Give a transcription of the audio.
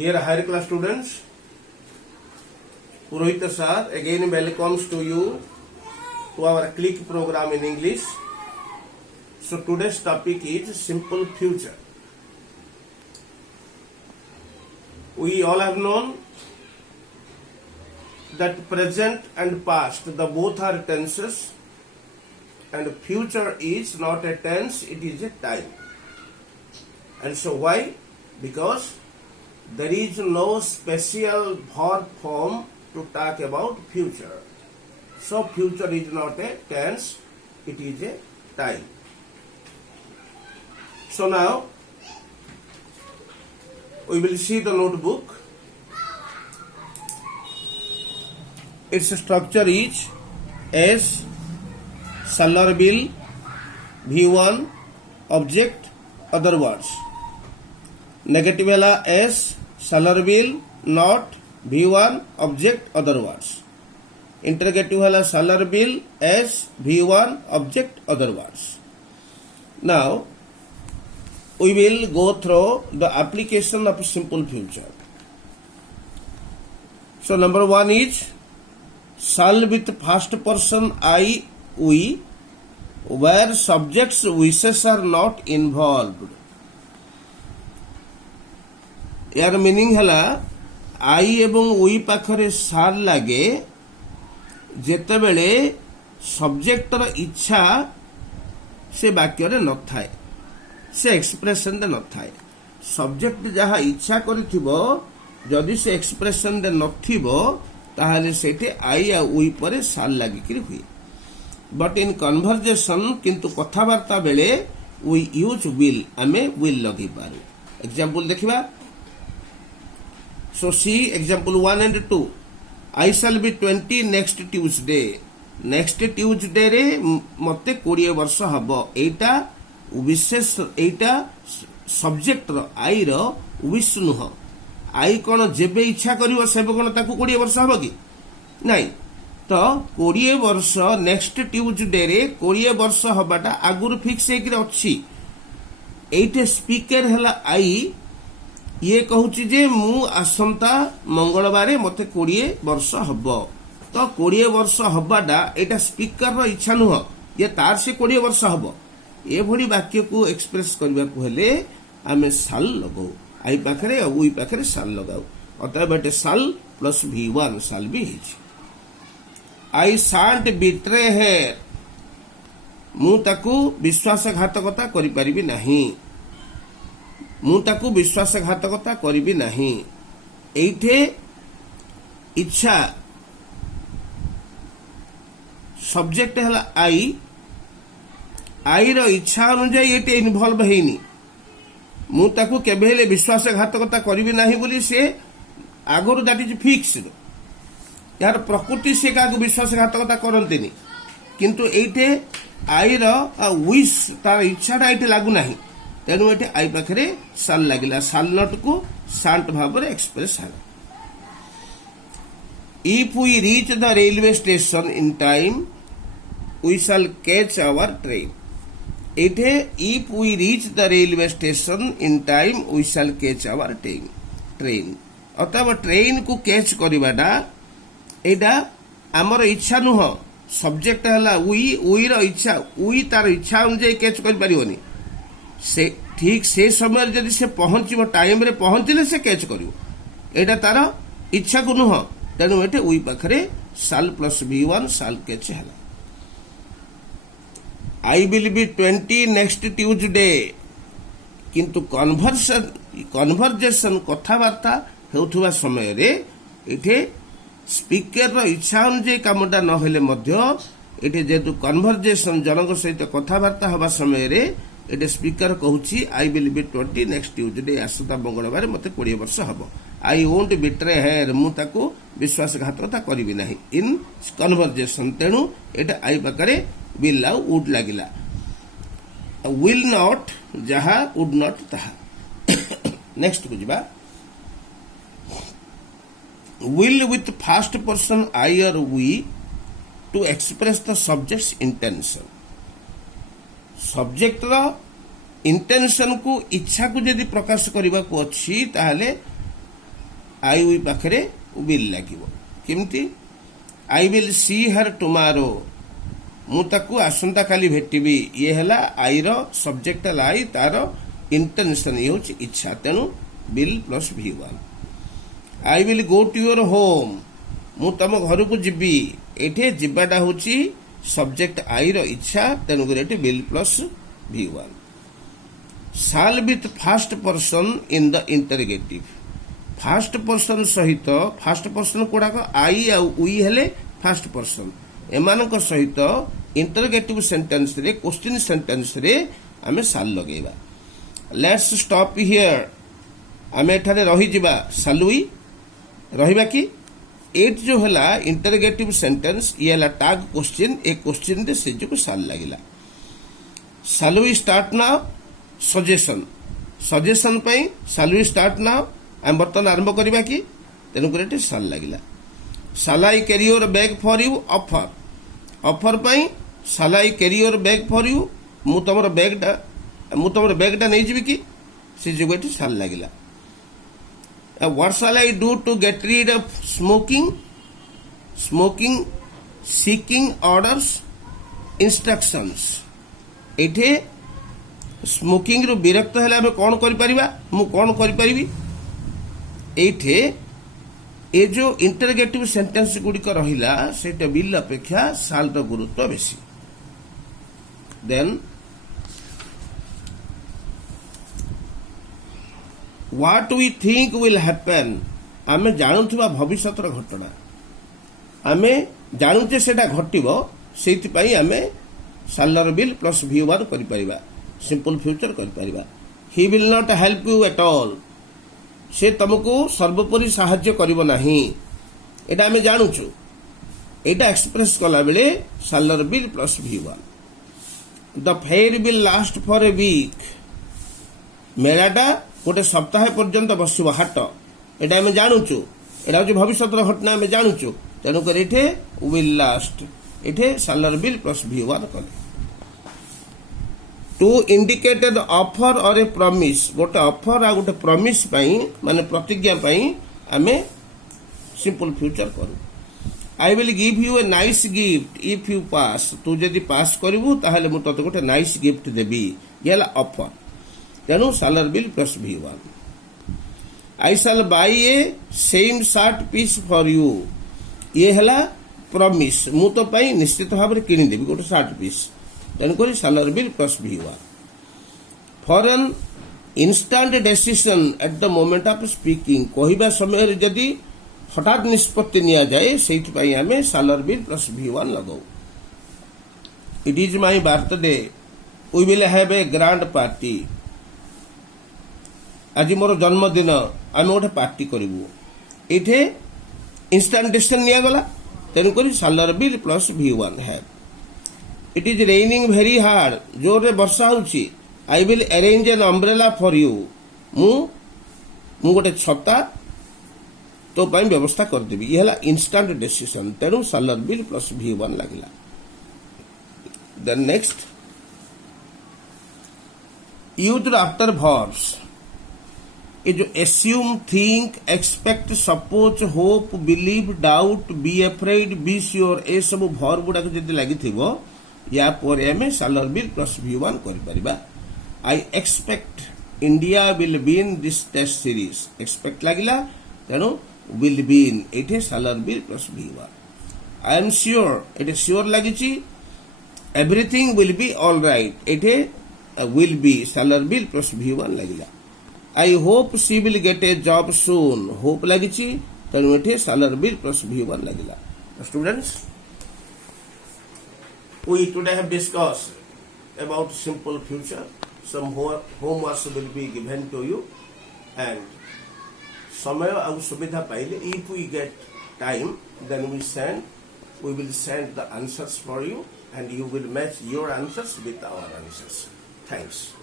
Dear higher class students, Purohit sir again welcomes to you to our click program in English. So today's topic is simple future. We all have known that present and past, the both are tenses, and future is not a tense, it is a time. And so why? Because there is no special verb form to talk about future. So future is not a tense, it is a time. So now we will see the notebook. Its structure is S, salary V1, object, other words. Negative वाला S, salary bill, not V1, object, other words. Interrogative वाला salary bill, S, V1, object, other words. Now, we will go through the application of simple future. So, number one is shall with first person I, we, where subjects' wishes are not involved. यार meaning हला आई एवं उई पाखरे सार लागे जेतेबेले सब्जेक्टर इच्छा से वाक्य रे न थाए से एक्सप्रेशन दे न थाए सब्जेक्ट जहा इच्छा करिथिबो जदि से एक्सप्रेशन दे नथिबो ताहाले सेटे आई आ उई परे सार लागी कि हुई बट इन कन्वर्जेशन किंतु कथावार्ता बेले वी यूज विल आमे विल लगी पारू एग्जांपल देखिबा. So see example 1 and 2. I shall be 20 next Tuesday. Next Tuesday रे मते 20 वर्ष हबो. एटा विशेष एटा सब्जेक्ट रो आई रो विश नुह. आई कोन जेबे इच्छा करिवो सेबे कोन ताकू 20 वर्ष हबो कि नाही. तो 20 वर्ष नेक्स्ट ट्यूजडे रे 20 वर्ष हबाटा आगुर फिक्स हेकि अछि. एटे स्पीकर हला आई ये कहूची जे मु आसंता मंगलवार मते 20 वर्ष हब. तो 20 वर्ष हबाटा एटा स्पीकर रो इच्छा नुह ये तार से 20 वर्ष हब. ए भली वाक्य को एक्सप्रेस करबा को हेले आमे साल लगाऊ आई पाखरे उई पाखरे साल लगाऊ अतः बेटे साल प्लस V1 साल भी हिच. आई शांट बिट्रे है मु ताकू विश्वासघातकता करि परिबी नाही. मु ताकू विश्वासघातकता करिबी नाही. एइठे इच्छा सब्जेक्ट हला आई रो इच्छा अनुसार एटे इन्वॉल्व हेनी. मु ताकू केबे हेले विश्वासघातकता करिबी नाही बोली से आगरु दैट इज फिक्स्ड. यार प्रकृति से काकू विश्वासघातकता करंतेनी किंतु एइठे आई रो विश तार इच्छाटा एइठे लागू नाही. तेणु ये आई पाखे साल लगिला. साल नट को शांट भाव एक्सप्रेस है. If we reach the railway station in time we shall catch our train. एठे if we reach the railway station in time we shall catch our train. अतः ट्रेन को कैच करवाटा एटा आमर इच्छा नुह. सब्जेक्ट है वी रो इच्छा वी तार इच्छा अनुसार कैच कर पारिबनी. से ठीक से समय जदि से पहुंचो टाइम रे पहुंचले से कैच करियो एटा तार इच्छा को नुह. तेणु एटे उई पाखरे साल प्लस V1 साल कैच है. आई विल बी 20 नेक्स्ट ट्यूजडे किंतु कन्वर्जेशन कथावार्ता हेउथुवा समय रे एठे स्पीकर रो इच्छा अनुसार कामटा न हेले मध्य एठे जेतु कन्वर्जेशन जनक सहित कथावार्ता हवा समय रे एटे स्पीकर कहूची I will be 20 next Tuesday आसता मंगलवार मते 20 वर्ष हबो. आई वोंट बिट्रे हेयर मु ताकू विश्वासघातकता करिबी नाही इन कन्वर्जेशन. तेणु एटा आई पाकरे विल आउ वुड लागिला. विल नॉट जहा वुड नॉट ताहा. नेक्स्ट को जिबा. Will with first person I or we to express the subject's intention. Subject intention को इच्छा को यदि प्रकाश करने को अच्छी ताहले आई वी पाखरे विल लागिवो केमती I will see her tomorrow मु ताकू आसंता काली भेटिबी ये हला आई रो सब्जेक्ट लाई तार इंटेंशन ये होची इच्छा तेनु will plus V1 I will go to your home मु तम घर को जिबी एठे जिबाटा होची सब्जेक्ट आई रो इच्छा तेनु करे will plus V1 shall with first person in the interrogative first person सहित फर्स्ट पर्सन गुड़ाक आई वी हेले फर्स्ट पर्सन एमानक सहित इंटरगेटिव सेंटेंस रे क्वेश्चन सेंटेंस रे आमे शाल लगेबा लेट्स स्टॉप हियर आमे एठारे रही जिबा शाल वी रहिबा कि एट जो हला इंटरगेटिव सेंटेंस ये हला टैग क्वेश्चन ए क्वेश्चन रे से जो शाल लागिला shall we start now suggestion suggestion पई शाल वी स्टार्ट नाउ आम बर्तमान आरंभ करवा कि तेणुक शाल लगिला shall I carry your bag for you offer offer पाई shall I carry your bag for you मु तुम बैगटा नहीं जीवी कि से जो शाल लगिला what shall I do to get rid of smoking smoking seeking orders instructions एठे स्मोकिंग रु विरक्त हेले आमे कौन करि परिबा मु कौन करि परिबी एठे ए जो इंटरगेटिव सेंटेंस गुड़िक रहिला सेटा विल अपेक्षा शाल रो गुरुत्व बेसी then what we think will happen आमे जानुथबा भविष्यतर घटना आमे जानुचे सेटा घटिबो सेति पई आमे शाल रो विल प्लस V1 करि परिबा सिंपल फ्यूचर करि परिबा he will not help you at all से तुमको सर्वोपरि साहाय्य करिवो नाही एटा हमें जानुछु एटा एक्सप्रेस कला बेले शाल रो will plus V1 the fair will last for a week मेलाटा गोटे सप्ताह पर्यंत बसिबो हाट एटा हमें जानुछु एटा होची भविष्यतर घटना हमें जानुछु तेणु कर एठे विल लास्ट एठे शाल रो विल प्लस V1 कले टू इंडिकेट द ऑफर और ए प्रॉमिस गोटे ऑफर आ गोटे प्रॉमिस पई माने प्रतिज्ञा पई आमे सिंपल फ्यूचर करू I will give U a nice gift if you pass तू जदि पास करिवु ताहले मु तते गोटे नाइस गिफ्ट देबी येला ऑफर तेनु शाल रो will plus V1 I shall buy a same shirt piece for you ये हला प्रॉमिस मु तो पई निश्चित भाव रे किनि देबी गोटे शर्ट पीस तेणुक शाल रो will plus V1 for an instant decision at the moment of speaking कहवा समय जदि हठात निष्पत्ति निया जाए सेति पई आमे शाल रो विल प्लस V1 लगाऊ it is my birthday we will have a grand party आज मोर जन्मदिन आमे गोटे पार्टी करिवु एठे इंस्टांट डेसिशन निया गला तेणुक शाल रो will plus V1 have it is raining very hard जोर रे वर्षा होउची I will arrange an umbrella for you मु गोटे छता तो पई व्यवस्था कर देबी ये हला इंस्टेंट डिसीजन तेनु शाल रो विल प्लस V1 लागिला then next used after verbs ये जो assume think expect suppose hope believe doubt be afraid be sure ए सब वर्ब गुडा जदि लागिथिबो या पर आमे शाल रो विल प्लस V1 करि परिबा I expect India will win this test series expect लागिला तेनु विल विन एठे शाल रो will plus V1 I am sure एठे श्योर लागिची everything will be all right एठे विल बी शाल रो विल प्लस V1 लागिला I hope she will get a job soon hope लागिची तेनु एठे शाल रो विल प्लस V1 लागिला students we today have discussed about simple future. Some homework will be given to you and समय और सुविधा पाइले if we get time then we will send the answers for you and you will match your answers with our answers. Thanks.